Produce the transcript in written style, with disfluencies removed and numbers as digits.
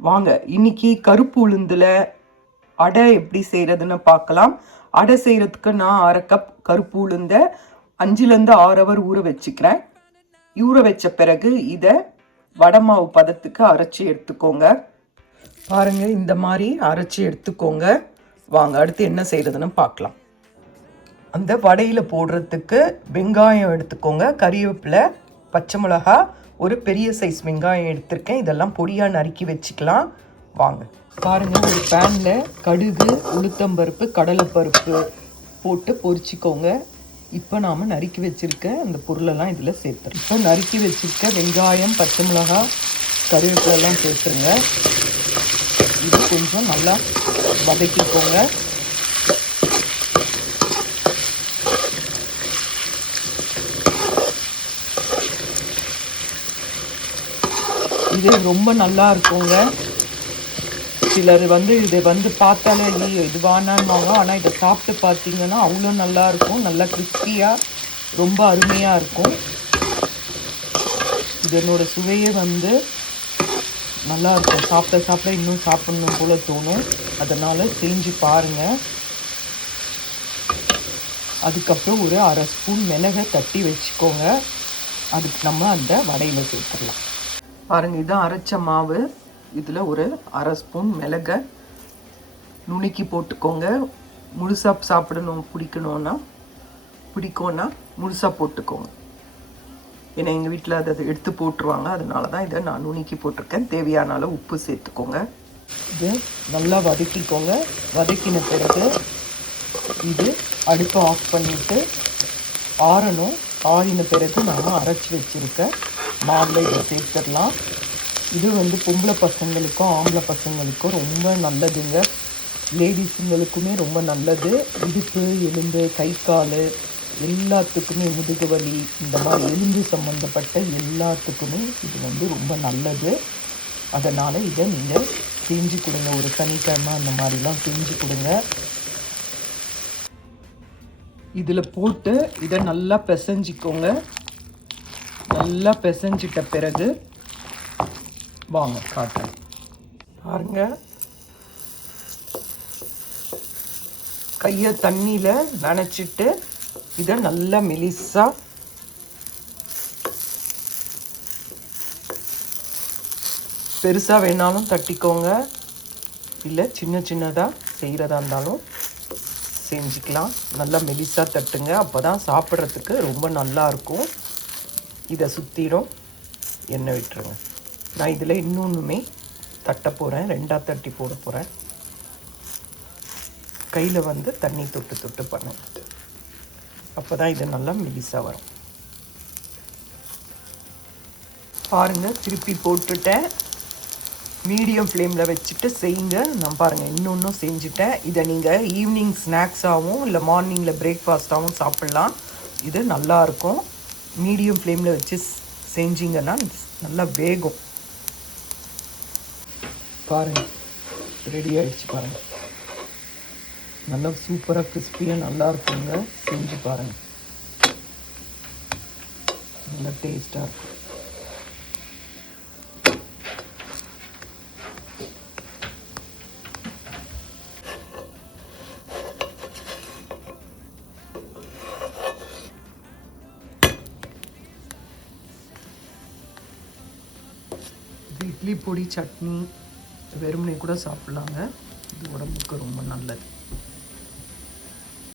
வாங்க இன்னைக்கு கருப்பு உளுந்தில் அடை எப்படி செய்கிறதுன்னு பார்க்கலாம். அடை செய்கிறதுக்கு நான் 1/2 கப் கருப்பு உளுந்தை 5லேருந்து 6 ஹவர் ஊற வச்சுக்கிறேன். ஊற வச்ச பிறகு இதை வடை மாவு பதத்துக்கு அரைச்சி எடுத்துக்கோங்க. பாருங்கள், இந்த மாதிரி அரைச்சி எடுத்துக்கோங்க. வாங்க அடுத்து என்ன செய்கிறதுன்னு பார்க்கலாம். அந்த வடையில் போடுறதுக்கு வெங்காயம் எடுத்துக்கோங்க, கறிவேப்பிலை, பச்சை மிளகா, ஒரு பெரிய சைஸ் வெங்காயம் எடுத்திருக்கேன். இதெல்லாம் பொடியாக நறுக்கி வச்சுக்கலாம். வாங்க பாருங்கள், ஒரு பேனில் கடுகு, உளுத்தம்பருப்பு, கடலைப்பருப்பு போட்டு பொரிச்சிக்கோங்க. இப்போ நாம் நறுக்கி வச்சுருக்க அந்த பொருளெல்லாம் இதில் சேர்த்துறோம். இப்போ நறுக்கி வச்சுருக்க வெங்காயம், பச்சை மிளகா, கறிவேப்பிலெல்லாம் சேர்த்துருங்க. இது கொஞ்சம் நல்லா வதக்கிக்கோங்க. இது ரொம்ப நல்லா இருக்குங்க. சிலர் இதை பார்த்தாலே இது வானான்னுவாங்க. ஆனால் இதை சாப்பிட்டு பார்த்தீங்கன்னா அவ்வளோ நல்லாயிருக்கும். நல்லா கிறிஸ்பியாக ரொம்ப அருமையாக இருக்கும். இதனோட சுவையே நல்லாயிருக்கும். சாப்பிட இன்னும் சாப்பிடணும் போல தோணும். அதனால் செஞ்சு பாருங்கள். அதுக்கப்புறம் ஒரு 1/2 ஸ்பூன் மிளகை தட்டி வச்சுக்கோங்க. அதுக்கு நம்ம அந்த வடையில் சேர்த்துடலாம். பாருங்கள், இதுதான் அரைச்ச மாவு. இதில் ஒரு 1/2 ஸ்பூன் மிளகை நுணுக்கி போட்டுக்கோங்க. முழுசாக சாப்பிடணும் பிடிக்கும்னா முழுசாக போட்டுக்கோங்க. ஏன்னா எங்கள் வீட்டில் அதை எடுத்து போட்டுருவாங்க. அதனால தான் இதை நான் நுணுக்கி போட்டிருக்கேன். தேவையான அளவு உப்பு சேர்த்துக்கோங்க. இது நல்லா வதக்கிக்கோங்க. வதக்கின பிறகு இது அடுப்பை ஆஃப் பண்ணிவிட்டு ஆறணும். ஆறின பிறகு நாம் அரைச்சி வச்சுருக்க மாவில் இதை சேர்த்துடலாம். இது பொம்பளை பசங்களுக்கும் ஆம்பளை பசங்களுக்கும் ரொம்ப நல்லதுங்க. லேடிஸுங்களுக்குமே ரொம்ப நல்லது. இடுப்பு, எலும்பு, கை கால் எல்லாத்துக்குமே, முதுகு வலி, இந்த மாதிரி எலும்பு சம்மந்தப்பட்ட எல்லாத்துக்குமே இது ரொம்ப நல்லது. அதனால் இதை நீங்கள் செஞ்சு கொடுங்க. ஒரு சனிக்கிழமை அந்த மாதிரிலாம் செஞ்சு கொடுங்க. இதில் போட்டு இதை நல்லா பிசைஞ்சிக்கோங்க. நல்லா பிசைஞ்சிட்ட பிறகு வாங்க காட்டுறேன். பாருங்க, கையை தண்ணியில் நனைச்சிட்டு இதை நல்லா மெலிசாக பெருசாக வேணாலும் தட்டிக்கோங்க. இல்லை சின்ன சின்னதாக செய்கிறதா இருந்தாலும் செஞ்சுக்கலாம். நல்லா மெலிசாக தட்டுங்க. அப்போ தான் சாப்பிட்றதுக்கு ரொம்ப நல்லாயிருக்கும். இதை சுற்றிடும் எண்ணெய் விட்டுருங்க. நான் இதில் இன்னொன்றுமே தட்ட போகிறேன். 2ஆக தட்டி போட போகிறேன். கையில் தண்ணி தொட்டு பண்ணுங்க. அப்போ தான் இது நல்லா மெலிசாக வரும். பாருங்கள், திருப்பி போட்டுட்டேன். மீடியம் ஃப்ளேமில் வச்சுட்டு செய்யுங்க. நான் பாருங்கள் இன்னொன்றும் செஞ்சுட்டேன். இதை நீங்கள் ஈவினிங் ஸ்நாக்ஸாகவும் இல்லை மார்னிங்கில் பிரேக்ஃபாஸ்ட்டாகவும் சாப்பிட்லாம். இது நல்லாயிருக்கும். மீடியம் ஃப்ளேமில் வச்சு செஞ்சிங்கன்னா நல்லா வேகும். பாருங்கள், ரெடி ஆகிடுச்சு. பாருங்கள், நல்லா சூப்பராக கிறிஸ்பியாக நல்லா இருக்குங்க. செஞ்சு பாருங்கள், நல்லா டேஸ்ட்டாக இருக்கும். இட்லி பொடி, சட்னி, வெறுமனே கூட சாப்பிட்லாங்க. இது உடம்புக்கு ரொம்ப நல்லது.